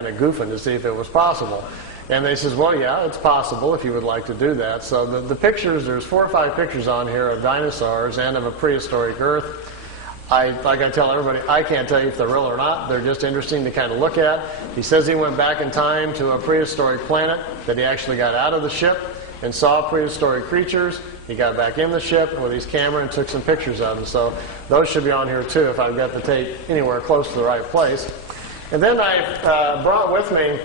of goofing to see if it was possible. And they says, well, yeah, it's possible if you would like to do that. So the pictures, there's 4 or 5 pictures on here of dinosaurs and of a prehistoric Earth. Like I tell everybody, I can't tell you if they're real or not. They're just interesting to kind of look at. He says he went back in time to a prehistoric planet, that he actually got out of the ship and saw prehistoric creatures. He got back in the ship with his camera and took some pictures of them. So those should be on here too if I've got the tape anywhere close to the right place. And then I brought with me,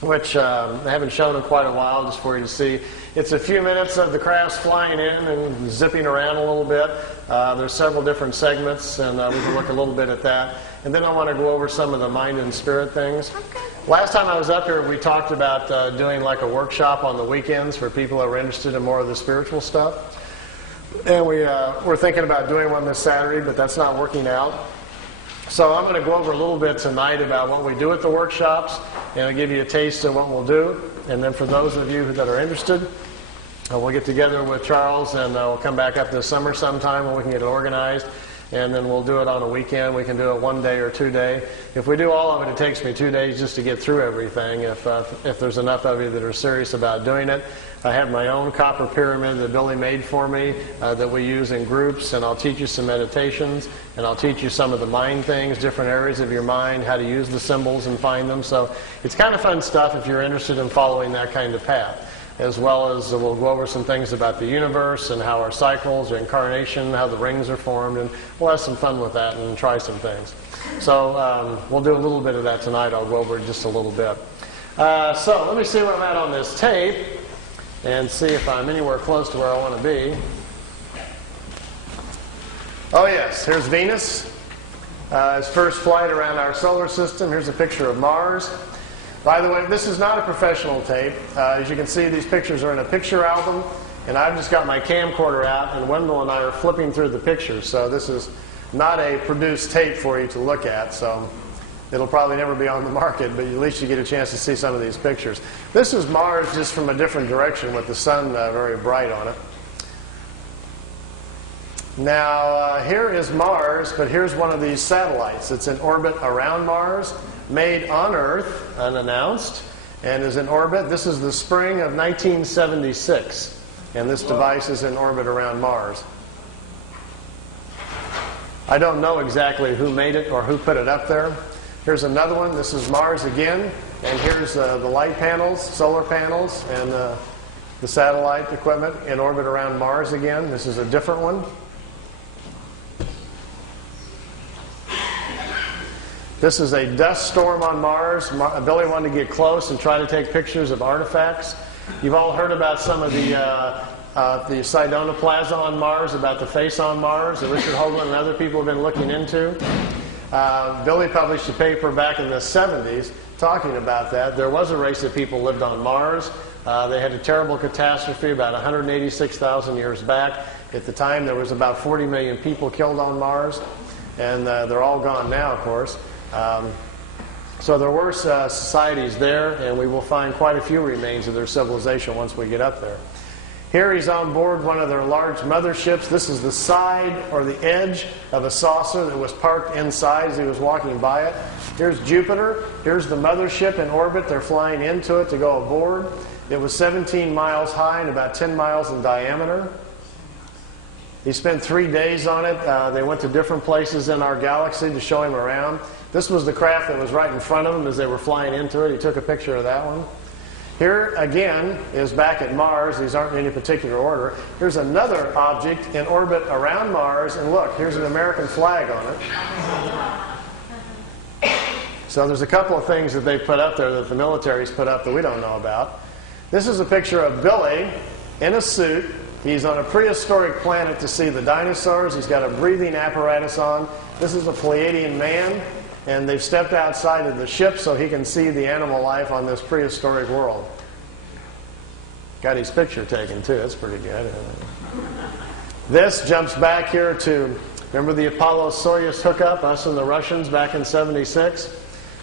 which I haven't shown in quite a while, just for you to see. It's a few minutes of the crafts flying in and zipping around a little bit. There's several different segments, and we can look a little bit at that. And then I want to go over some of the mind and spirit things. Okay. Last time I was up here, we talked about doing like a workshop on the weekends for people that were interested in more of the spiritual stuff. And we're thinking about doing one this Saturday, but that's not working out. So I'm going to go over a little bit tonight about what we do at the workshops, and I'll give you a taste of what we'll do. And then for those of you that are interested, we'll get together with Charles, and we'll come back up this summer sometime when we can get it organized. And then we'll do it on a weekend. We can do it 1 day or 2 day. If we do all of it, it takes me 2 days just to get through everything, if there's enough of you that are serious about doing it. I have my own copper pyramid that Billy made for me that we use in groups, and I'll teach you some meditations, and I'll teach you some of the mind things, different areas of your mind, how to use the symbols and find them. So it's kind of fun stuff if you're interested in following that kind of path. As well as we'll go over some things about the universe and how our cycles, our incarnation, how the rings are formed, and we'll have some fun with that and try some things. So we'll do a little bit of that tonight. I'll go over it just a little bit. So let me see where I'm at on this tape and see if I'm anywhere close to where I want to be. Oh yes, here's Venus. Its first flight around our solar system. Here's a picture of Mars. By the way, this is not a professional tape. As you can see, these pictures are in a picture album, and I've just got my camcorder out, and Wendell and I are flipping through the pictures. So this is not a produced tape for you to look at, so it'll probably never be on the market, but at least you get a chance to see some of these pictures. This is Mars just from a different direction with the sun very bright on it. Now, here is Mars, but here's one of these satellites. It's in orbit around Mars, made on Earth, unannounced, and is in orbit. This is the spring of 1976, and this device is in orbit around Mars. I don't know exactly who made it or who put it up there. Here's another one. This is Mars again, and here's the light panels, solar panels, and the satellite equipment in orbit around Mars again. This is a different one. This is a dust storm on Mars. Billy wanted to get close and try to take pictures of artifacts. You've all heard about some of the Sidonoplasma on Mars, about the face on Mars that Richard Hoagland and other people have been looking into. Billy published a paper back in the 70s talking about that. There was a race of people lived on Mars. They had a terrible catastrophe about 186,000 years back. At the time, there was about 40 million people killed on Mars, and they're all gone now, of course. So there were societies there, and we will find quite a few remains of their civilization once we get up there. Here he's on board one of their large motherships. This is the side or the edge of a saucer that was parked inside as he was walking by it. Here's Jupiter. Here's the mothership in orbit. They're flying into it to go aboard. It was 17 miles high and about 10 miles in diameter. He spent 3 days on it. They went to different places in our galaxy to show him around. This was the craft that was right in front of him as they were flying into it. He took a picture of that one. Here, again, is back at Mars. These aren't in any particular order. Here's another object in orbit around Mars, and look, here's an American flag on it. So there's a couple of things that they put up there that the military's put up that we don't know about. This is a picture of Billy in a suit. He's on a prehistoric planet to see the dinosaurs. He's got a breathing apparatus on. This is a Pleiadian man, and they've stepped outside of the ship so he can see the animal life on this prehistoric world. Got his picture taken, too. That's pretty good. This jumps back here to, remember the Apollo-Soyuz hookup, us and the Russians back in '76?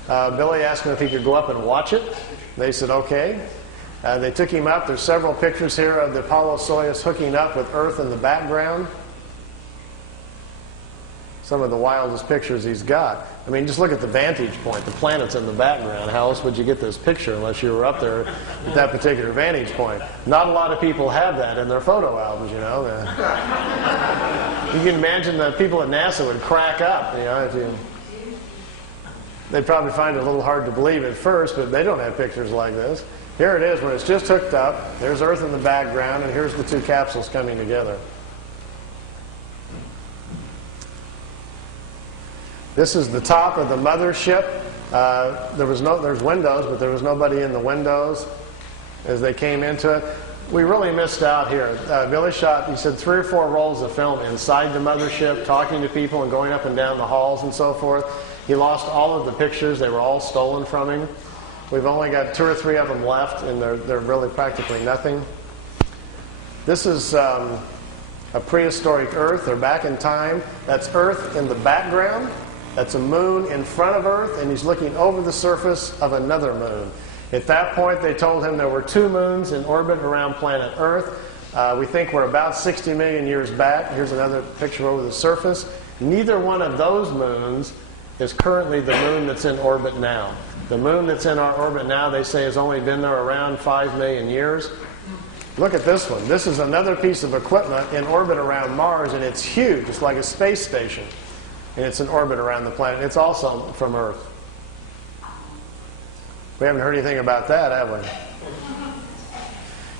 Billy asked him if he could go up and watch it. They said, okay. They took him up. There's several pictures here of the Apollo-Soyuz hooking up with Earth in the background. some of the wildest pictures he's got. I mean, just look at the vantage point. The planet's in the background. How else would you get this picture unless you were up there at that particular vantage point? Not a lot of people have that in their photo albums, you know. You can imagine the people at NASA would crack up, you know, if you... They'd probably find it a little hard to believe at first, but they don't have pictures like this. Here it is when it's just hooked up. There's Earth in the background, and here's the two capsules coming together. This is the top of the mothership. There's windows, but there was nobody in the windows as they came into it. We really missed out here. Billy shot, he said, 3 or 4 rolls of film inside the mothership, talking to people and going up and down the halls and so forth. He lost all of the pictures. They were all stolen from him. We've only got 2 or 3 of them left, and they're really practically nothing. This is a prehistoric Earth. They're back in time. That's Earth in the background. That's a moon in front of Earth, and he's looking over the surface of another moon. At that point, they told him there were 2 moons in orbit around planet Earth. We think we're about 60 million years back. Here's another picture over the surface. Neither one of those moons is currently the moon that's in orbit now. The moon that's in our orbit now, they say, has only been there around 5 million years. Look at this one. This is another piece of equipment in orbit around Mars, and it's huge. It's like a space station. And it's in orbit around the planet. It's also from Earth. We haven't heard anything about that, have we?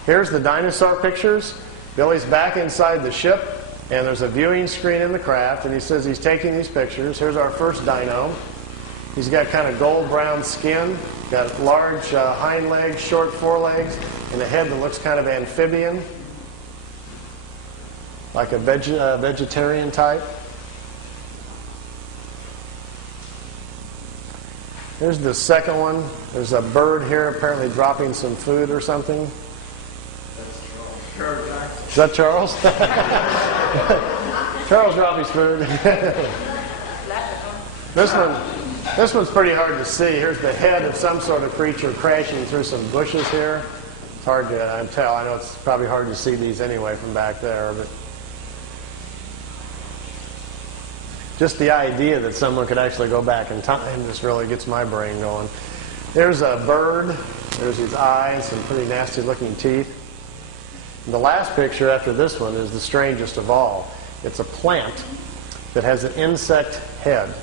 Here's the dinosaur pictures. Billy's back inside the ship, and there's a viewing screen in the craft, and he says he's taking these pictures. Here's our first dino. He's got kind of gold-brown skin, got large hind legs, short forelegs, and a head that looks kind of amphibian, like a vegetarian type. Here's the second one. There's a bird here apparently dropping some food or something. Is that Charles? Charles dropped his food. This one's pretty hard to see. Here's the head of some sort of creature crashing through some bushes here. It's hard to tell. I know it's probably hard to see these anyway from back there, but just the idea that someone could actually go back in time just really gets my brain going. There's a bird. There's his eyes, some pretty nasty looking teeth. And the last picture after this one is the strangest of all. It's a plant that has an insect head.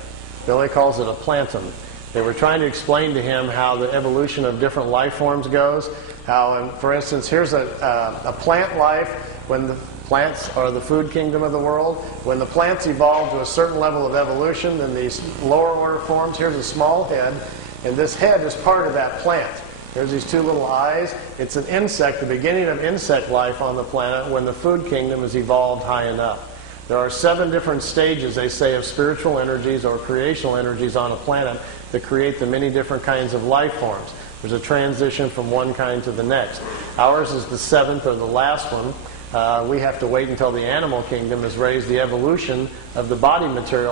Billy calls it a plantum. They were trying to explain to him how the evolution of different life forms goes. How, for instance, here's a plant life when the plants are the food kingdom of the world. When the plants evolve to a certain level of evolution, then these lower order forms, here's a small head, and this head is part of that plant. There's these 2 little eyes. It's an insect, the beginning of insect life on the planet when the food kingdom has evolved high enough. There are 7 different stages, they say, of spiritual energies or creational energies on a planet that create the many different kinds of life forms. There's a transition from one kind to the next. Ours is the 7th or the last one. We have to wait until the animal kingdom has raised the evolution of the body material